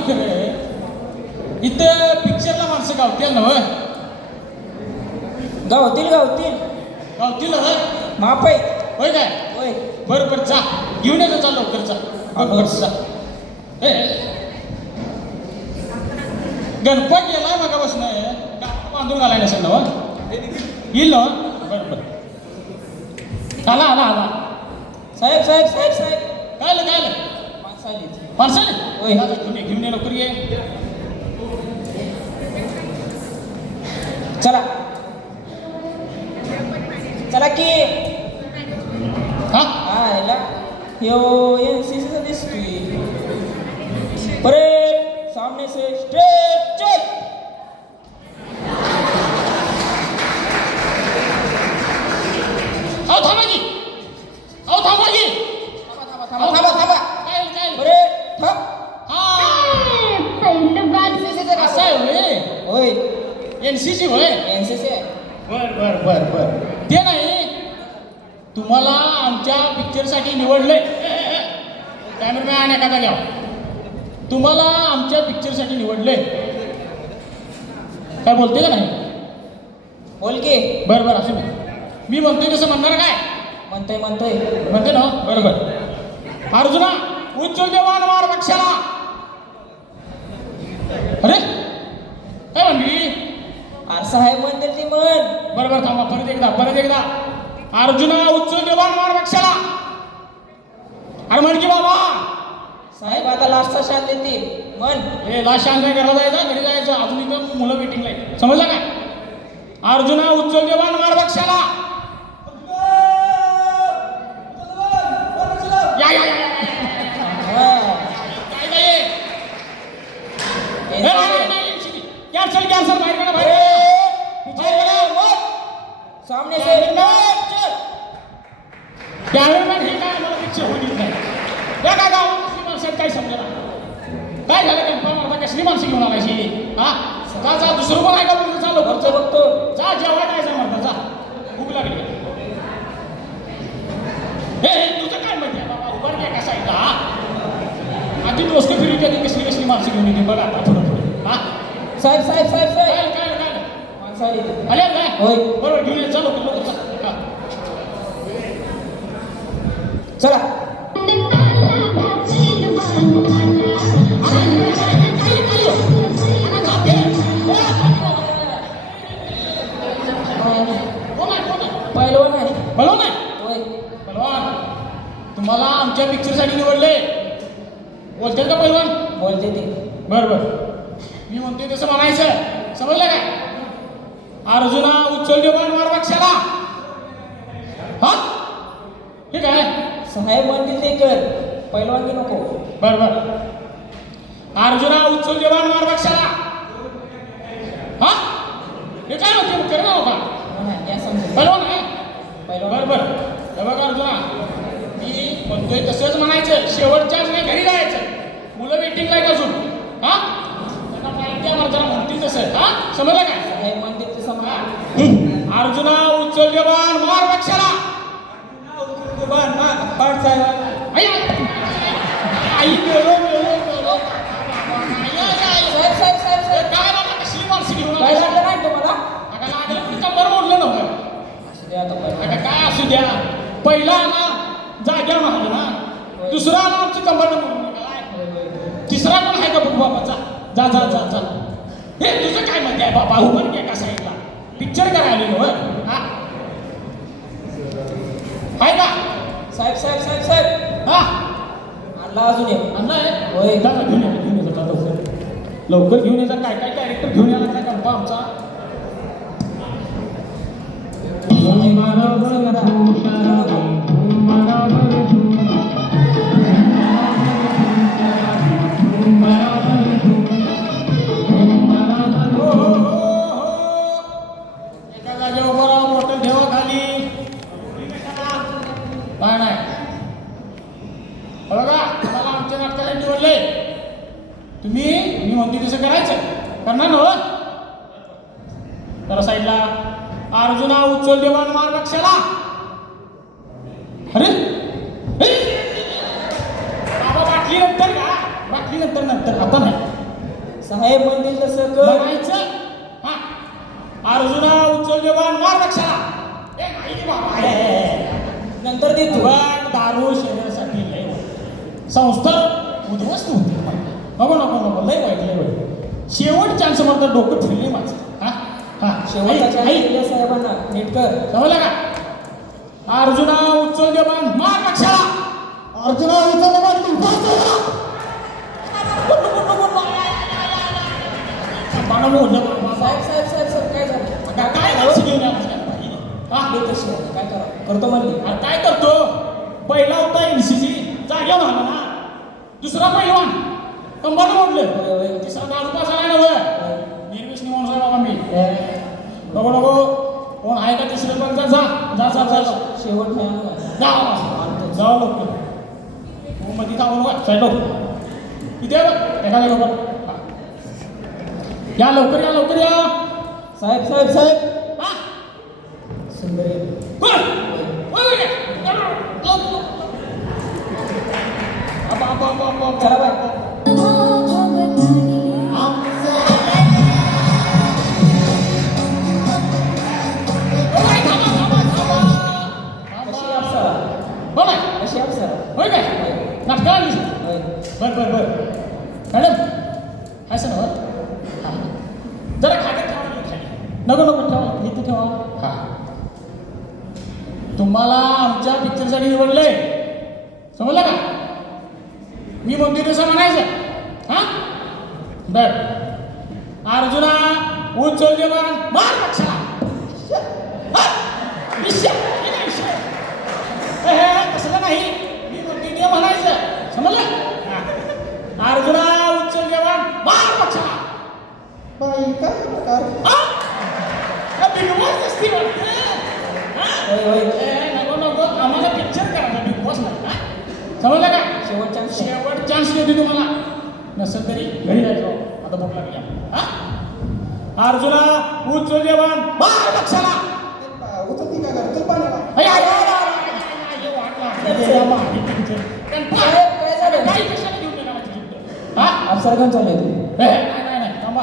की खरं इथं पिक्चरला माणसं गावतील ना गावतील गावतील गावतील ना माप आहे होय काय होय बरं बरं जा घेऊन येतो जा लवकर जा बरं जा गणपत गेलाय मग बसणं बांधून घालायला असेल ना येईल ना बरं बरं आला आला आला साहेब साहेब साहेब साहेब काय आलं काय आलं पार्सल होय. घेऊन ये लवकर ये चला चला की हा हा याला यो एनसीसीचा दिसतोय परेड सामने से स्ट्रेट चल अहो थांबा की अहो थांबा की थांबा थांबा थांबा काय काय परेड थांब हा एनसीसीचा असं आहे होय होय एनसीसी होय एनसीसी बर बर बर बर ते नाही तुम्हाला आमच्या पिक्चरसाठी निवडलंय कॅमेरामॅन एखादा घ्या तुम्हाला आमच्या पिक्चरसाठी निवडलंय काय बोलते का नाही बोल की बरं बरं असं मी म्हणतोय कसं म्हणणार काय म्हणतोय म्हणतोय म्हणते ना बरोबर अर्जुना उज्ज्वल देवान मार पक्षाला अरे काय म्हणली साहेब म्हणते ती म्हण बरोबर थांबा परत एकदा अर्जुना उज्ज्वल देवान मार पक्षाला अरे म्हण की बाबा साहेब आता लास्टचा शान देतील म्हण हे लास्ट शांत काय करायला जायचं घरी जायचं अजून इथं मुलं मिटिंगला आहे समजलं काय अर्जुना उज्ज्वल देवान मार पक्षाला या या या काय कॅन्सल बाहेर काढा बाहेर सामने से कॅमेरामॅन हे काय मला पिक्चर होईल नाही या काय गाव कसली माणसं काय समजा काय झालं कन्फर्म आता कसली माणसं घेऊन आलायची हा जा जा दुसरं कोण आहे का बोलतो चालू खर्च बघतो जा जेव्हा काय जा म्हणता जा भूक लागली हे तुझं काय म्हणते बाबा उभार घ्या कसा आहे का आधी दोस्त फिरी कधी कसली कसली माणसं घेऊन येते बघा आता थोडं थोडं हा साहेब साहेब साहेब साहेब काय काय काय माणसं आली आले काय होय बरोबर घेऊन ये चालू लोक चला पहिलवान आहे बोलव नाही होय पहलवान तुम्हाला आमच्या पिक्चरसाठी निवडले बोलते का पहलवान बोलते ते बर बर मी म्हणतोय तसं म्हणायचं समजलं काय अर्जुना उज्ज्वल देवान मार पक्षाला हा ठीक आहे साहेब म्हणतील ते कर पहिलवानगी नको बर बर अर्जुना उज्ज्वल देवान मार पक्षाला हा हे काय म्हणते कर ना का या समजेल पहलवान आहे पहिलवान बर बर हे बघा अर्जुना मी म्हणतोय तसंच म्हणायचं शेवटच्याच नाही घरी जायचं मुलं वेटिंगला आहेत अजून हा त्यांना माहिती आहे मला जरा म्हणतील तसं हा समजलं काय साहेब म्हणतील ते समजा अर्जुना उज्ज्वल देवान मार पक्षाला पाठ साहेब आई आई मेलो मेलो मेलो साहेब साहेब साहेब साहेब काय बाबा कसली माणसं घेऊन काय लागलं नाही तुम्हाला अगं लागलं पण कंबर मोडलं नव्हतं असू द्या आता पहिलं. अगं काय असू द्या पहिला आला जाग्यावर आला ना दुसरा आला आमची कंबर मोडून काय तिसरा पण आहे का बघू बाबाचा जा जा जा जा हे तुझं काय म्हणते आहे बाबा उभं घ्या का साईडला पिक्चर करायला हो हा आहे का साहेब साहेब साहेब साहेब हा आणला अजून एक आणलाय होय. जा जा, घेऊन ये जा लवकर लवकर घेऊन ये जा काय काय कॅरेक्टर घेऊन यायला काय कंपा आमचा एका जागेवर उभं राहा बॉटल ठेवा खाली काय नाही बघा मला आमच्या नाटकाला निवडले तुम्ही मी म्हणते तसं करायचं करणार ना जरा साईडला अर्जुना उज्ज्वल देवान मार पक्षाला अरे बाबा बाटली नंतर का बाटली नंतर आता नाही साहेब म्हणतील तसं कर. म्हणायचं हा. अर्जुना उचल देवान मार रक्षाला. ए नाही रे बाबा नंतर देतो. पण दारू शरीरासाठी लय वाईट. संस्था उद्ध्वस्त होते. नको नको नको लय वाईट. शेवट चान्स म्हणतात डोकं फिरले माझं. हा हा शेवटचा chance दिला साहेबांना नीट कर. समजलं का? अर्जुना उचल देवान मार रक्षाला. अर्जुना उचल देवान साहेब साहेब साहेब साहेब काय झालं? काय लक्ष घेऊन आला? हा मी कशी आहे? काय करा करतो म्हणली. अरे काय करतो? पहिला होता एनसीसी जाग्यावर आला ना. दुसरा पहिलवान कंबाड होय, मोडलं. होय. तिसरा दारू पास आला नव्हे. निर्विष निवड साहेब बाबा मी नको नको कोण आहे का तिसरं पण जा जा जा जा जा शेवट नाही आणला. जा जाऊ लवकर. तू मध्ये थांबू नका साईड इथे ये बघ एका लवकर या लवकर या लवकर या. साहेब साहेब साहेब हा सुंदर बर बर चला बाय. कशी अप्सरा? बोला कशी अप्सरा? होय काय नाटका आली होय. बर बर बर मॅडम काय सर हो हां जरा खाली ठेवा मी खाली नको नको ठेवा इथे ठेवा हां तुम्हाला आमच्या पिक्चरसाठी निवडलंय समजलं का मी म्हणतो तसं म्हणायचं हां बर अर्जुना उचल देवान मार रक्षाला विषय हे काय विषय हे कसलं नाही मी म्हणतो ते म्हणायचं समजलं हां. अर्जुना उचल देवान मार रक्षाला बाई काय प्रकार बिग बॉस असती वाटतं होय होय. नको नको आम्हाला पिक्चर करायचा बिग बॉस नाही समजलं का शेवट चान्स. शेवट चान्स देते तुम्हाला नसेल तरी घरी जायचो आता भूक लागली हा अर्जुना उचल देवान मार रक्षाला उचलती का घर चल पाण्याला. अय, अय, अय, अय, अय, अय, अय, वाट लागली. ते मागे picture. पण साहेब, काय झालं? काय कशाला घेऊन येणार आहे तिकडं? हा? अप्सरा घेऊन चालले तू. नाही नाही थांबा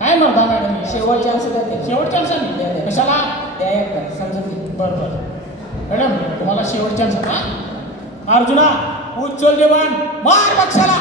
काय म्हणता मॅडम शेवट चान्स देते. शेवट चान्स आहे कशाला द्या एकदा समजून घे. बरं बरं मॅडम तुम्हाला शेवट चान्स आहे ना अर्जुना उचल देवान मार रक्षाला